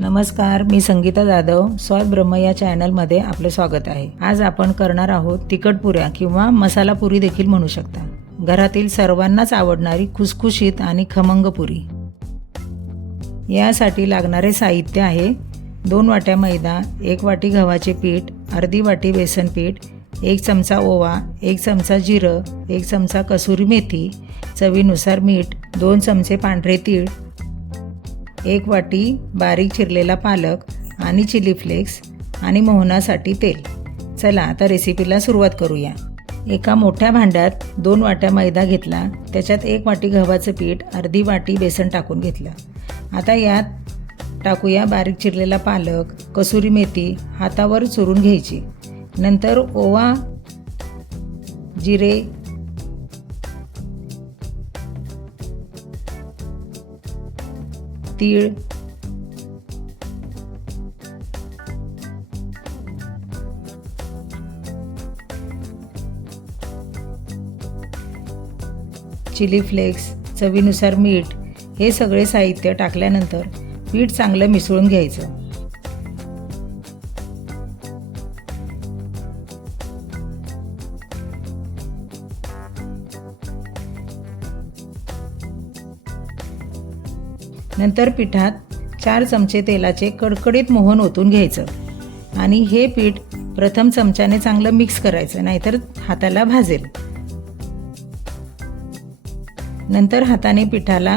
नमस्कार, मी संगीता जाधव. स्वाद ब्रह्म या चॅनलमध्ये आपले स्वागत आहे. आज आपण करणार आहोत तिखट पुऱ्या किंवा मसाला पुरी देखील म्हणू शकता. घरातील सर्वांनाच आवडणारी खुसखुशीत आणि खमंग पुरी. यासाठी लागणारे साहित्य आहे 2 वाट्या मैदा, 1 वाटी गव्हाचे पीठ, अर्धी वाटी बेसन पीठ, 1 चमचा ओवा, 1 चमचा जिरं, 1 चमचा कसुरी मेथी, चवीनुसार मीठ, 2 चमचे पांढरे तीळ, 1 वाटी बारीक चिरलेला पालक आणि चिली फ्लेक्स आणि मोहनासाठी तेल. चला आता रेसिपीला सुरुवात करूया. एका मोठ्या भांड्यात 2 वाट्या मैदा घेतला, त्याच्यात 1 वाटी गव्हाचं पीठ, अर्धी वाटी बेसन टाकून घेतलं. आता यात टाकूया बारीक चिरलेला पालक, कसुरी मेथी हातावर चुरून घ्यायची. नंतर ओवा, जिरे, तीळ, चिली फ्लेक्स, चवीनुसार मीठ हे सगळे साहित्य टाकल्यानंतर पीठ चांगलं मिसळून घ्यायचं. नंतर पिठात 4 चमचे तेलाचे कडकडीत मोहन ओतून घ्यायचं आणि हे पीठ प्रथम चमच्याने चांगलं मिक्स करायचं, नाहीतर हाताला भाजेल. नंतर हाताने पिठाला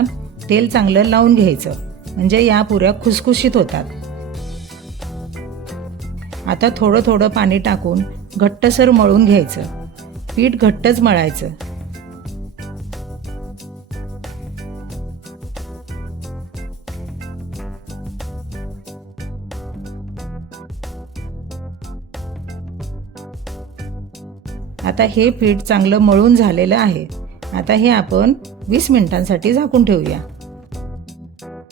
तेल चांगलं लावून घ्यायचं, म्हणजे या पुऱ्या खुसखुशीत होतात. आता थोडं थोडं पाणी टाकून घट्टसर मळून घ्यायचं. पीठ घट्टच मळायचं. आता हे पीठ चांगलं मळून झालेलं आहे. आता हे आपण 20 मिनिटांसाठी झाकून ठेवूया.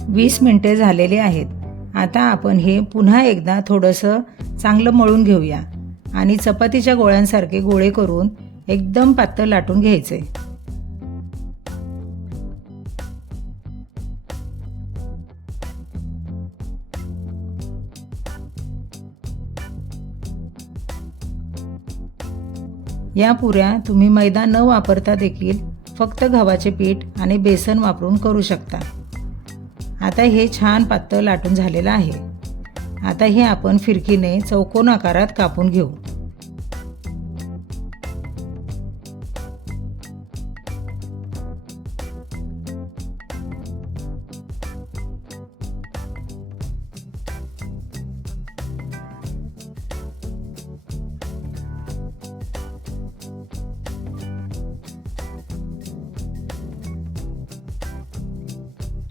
20 मिनिटे झालेली आहेत. आता आपण हे पुन्हा एकदा थोडंसं चांगलं मळून घेऊया आणि चपातीच्या गोळ्यांसारखे गोळे करून एकदम पातळ लाटून घ्यायचे. या पुऱ्या तुम्ही मैदा न वापरता देखील फक्त गव्हाचे पीठ आणि बेसन वापरून करू शकता. आता हे छान पातळ लाटून झालेलं आहे. आता हे आपण फिरकीने चौकोन आकारात कापून घेऊ.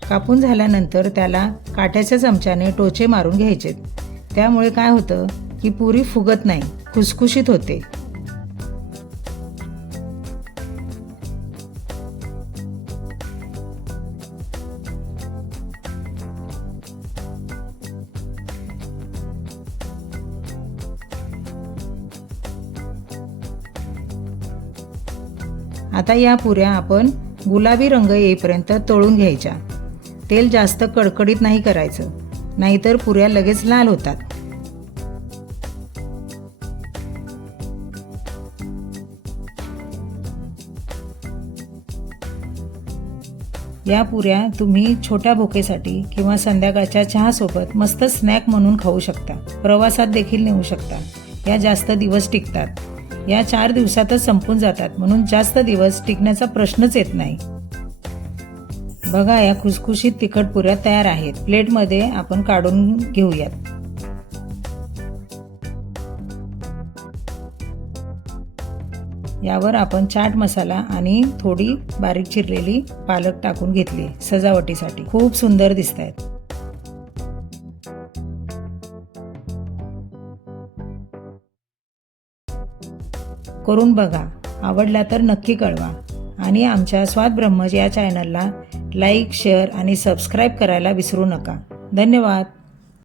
कापून झाल्यानंतर त्याला काट्याच्या चमच्याने टोचे मारून घ्यायचे. त्यामुळे काय होतं की पुरी फुगत नाही, खुसखुशीत होते. आता या पुऱ्या आपण गुलाबी रंग येईपर्यंत तळून घ्यायच्या. तेल जास्त कडकडीत नाही करायचं, नाहीतर पुऱ्या लगेच लाल होतात. या पुऱ्या तुम्ही छोट्या भुकेसाठी किंवा संध्याकाळच्या चहासोबत मस्त स्नॅक म्हणून खाऊ शकता. प्रवासात देखील नेऊ शकता. या जास्त दिवस टिकतात. या 4 दिवसातच संपून जातात, म्हणून जास्त दिवस टिकण्याचा प्रश्नच येत नाही. बघा, या खुसखुशीत तिखट पुऱ्या तयार आहेत. प्लेटमध्ये आपण काढून घेऊयात. यावर आपण चाट मसाला आणि थोडी बारीक चिरलेली पालक टाकून घेतली सजावटीसाठी. खूप सुंदर दिसतायत. करून बघा. आवडला तर नक्की कळवा आणि आमच्या स्वाद ब्रह्म या चॅनलला लाईक, शेअर आणि सबस्क्राईब करायला विसरू नका. धन्यवाद.